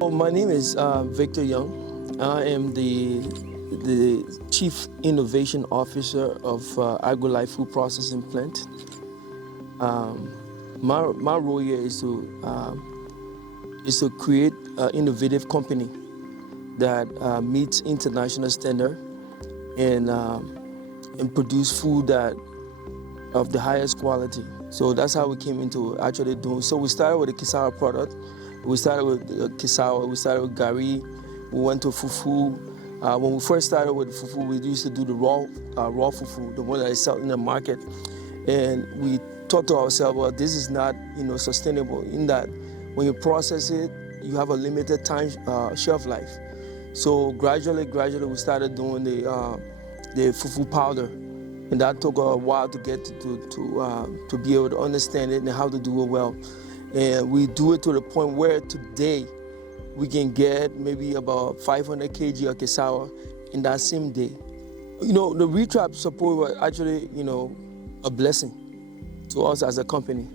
Well, my name is Victor Young. I am the Chief Innovation Officer of Agro Food Processing Plant. My role here is to create an innovative company that meets international standard and produce food that of the highest quality. So that's how we came into actually doing. So we started with the cassava product. We started with cassava. We started with gari. We went to fufu. When we first started with fufu, we used to do the raw fufu, the one that is sold in the market. And we thought to ourselves, well, this is not sustainable. In that, when you process it, you have a limited time shelf life. So gradually, we started doing the fufu powder. And that took a while to get to be able to understand it and how to do it well. And we do it to the point where today we can get maybe about 500 kg of cassava in that same day. The retrap support was actually, a blessing to us as a company.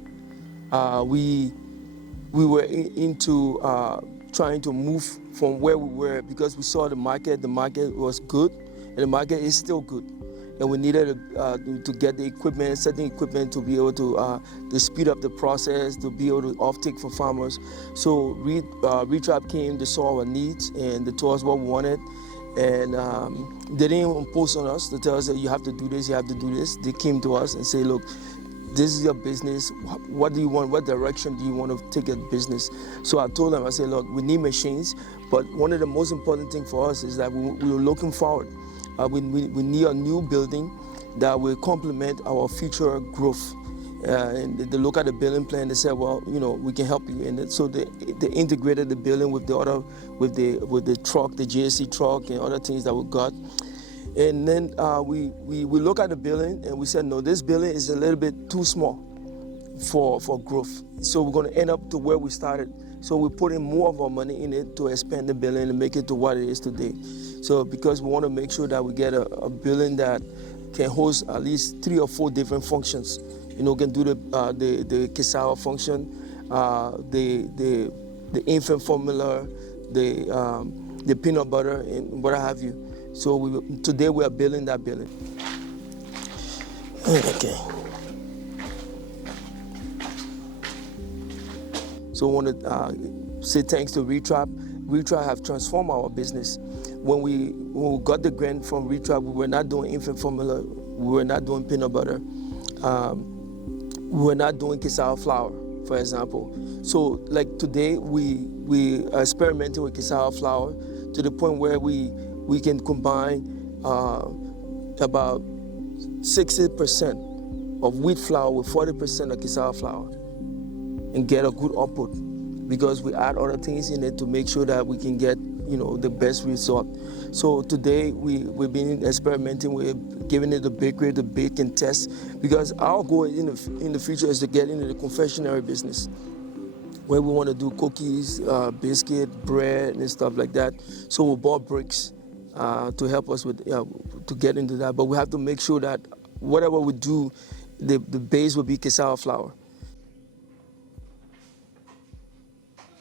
We were into trying to move from where we were because we saw the market was good, and the market is still good. And we needed to get the equipment, certain equipment to be able to speed up the process, to be able to offtake for farmers. So Retrap came, they saw our needs, and they told us what we wanted. And they didn't even impose on us to tell us that you have to do this, you have to do this. They came to us and said, look, this is your business. What do you want? What direction do you want to take your business? So I told them, I said, look, we need machines, but one of the most important things for us is that we were looking forward. We need a new building that will complement our future growth. And they look at the building plan. They said, well, we can help you. And so they integrated the building with the truck, the JSC truck, and other things that we got. And then we look at the building and we said, no, this building is a little bit too small for growth. So we're going to end up to where we started. So we put in more of our money in it to expand the building and make it to what it is today. So because we want to make sure that we get a building that can host at least 3 or 4 different functions. Can do the cassava function, the infant formula, the peanut butter, and what have you. So today we are building that building. Okay. So I want to say thanks to Retrap. Retrap have transformed our business. When we got the grant from Retrap, we were not doing infant formula, we were not doing peanut butter, we were not doing cassava flour, for example. So like today, we are experimenting with cassava flour to the point where we can combine about 60% of wheat flour with 40% of cassava flour and get a good output, because we add other things in it to make sure that we can get the best result. So today we've been experimenting with giving it the bakery to bake and test, because our goal in the future is to get into the confectionery business, where we want to do cookies, biscuit, bread, and stuff like that. So we bought bricks to help us with to get into that. But we have to make sure that whatever we do, the base will be cassava flour.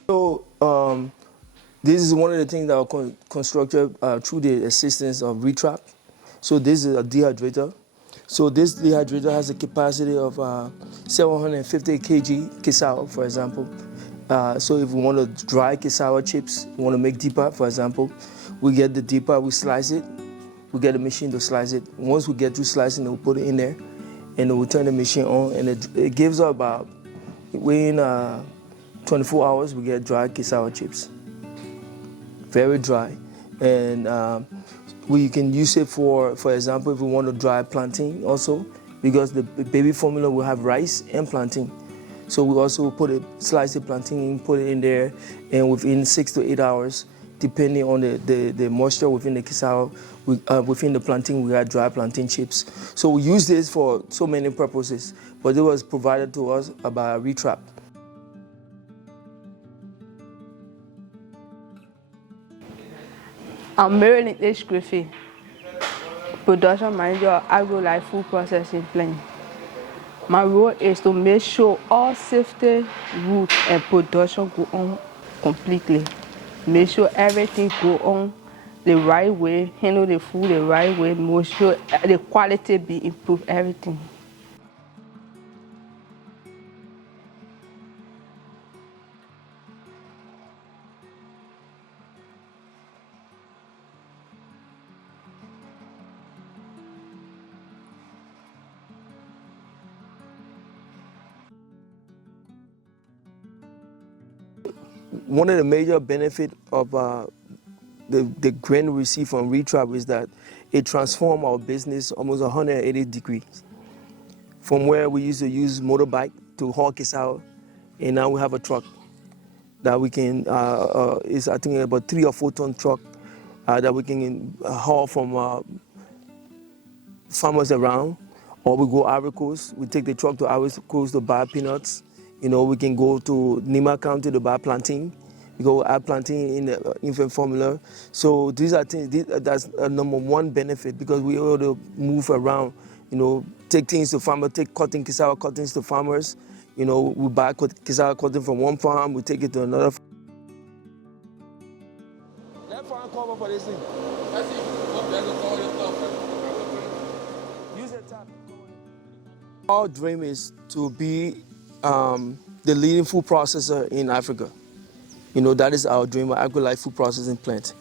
So this is one of the things that are constructed through the assistance of Retrap. So this is a dehydrator. So this dehydrator has a capacity of 750 kg cassava, for example. So if we want to dry cassava chips, we want to make deeper, for example, we get the deeper, we slice it, we get the machine to slice it. Once we get through slicing, we'll put it in there, and then we'll turn the machine on, and it gives us about, within 24 hours, we get dry cassava chips. Very dry. And we can use it for example, if we want to dry plantain also, because the baby formula will have rice and plantain. So we also slice the plantain, put it in there, and within 6 to 8 hours, depending on the moisture within the cassava, within the plantain, we have dry plantain chips. So we use this for so many purposes, but it was provided to us by Retrap. I'm Marilyn H. Griffey, Production Manager of Agro Food Processing Plant. My role is to make sure all safety, route, and production go on completely. make sure everything go on the right way, handle the food the right way, make sure the quality be improved, everything. One of the major benefits of the grain we receive from Retrap is that it transforms our business almost 180 degrees. From where we used to use motorbike to haul cassava, and now we have a truck that we can, is I think about 3 or 4 ton truck that we can haul from farmers around, or we go Ivory Coast. We take the truck to Ivory Coast to buy peanuts. You know, we can go to Nima County to buy plantain. We go add plantain in the infant formula. So these are things, that's a number one benefit because we are able to move around, you know, take things to farmers, take cotton, cassava cuttings to farmers. You know, we buy cassava cotton from one farm, we take it to another farm. That farm cover for this thing. That's it. Use a tap. Our dream is to be the leading food processor in Africa. You know, that is our dream, our Agro food processing plant.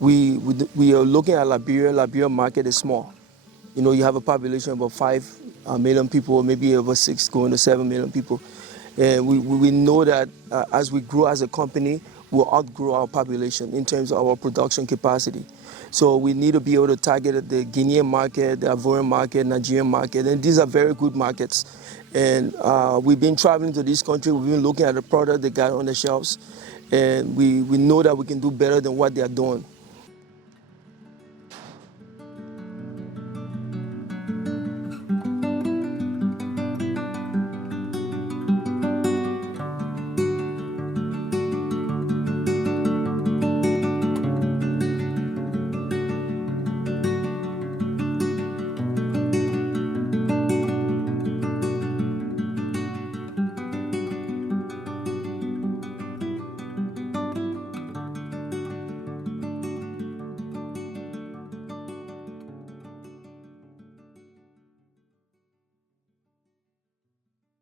We are looking at Liberia. Liberia market is small. You know, you have a population of about 5 million people, maybe over 6 going to 7 million people. And we know that as we grow as a company, we'll outgrow our population in terms of our production capacity. So we need to be able to target the Guinean market, the Ivorian market, Nigerian market, and these are very good markets. And we've been traveling to this country, we've been looking at the product they got on the shelves, and we know that we can do better than what they are doing.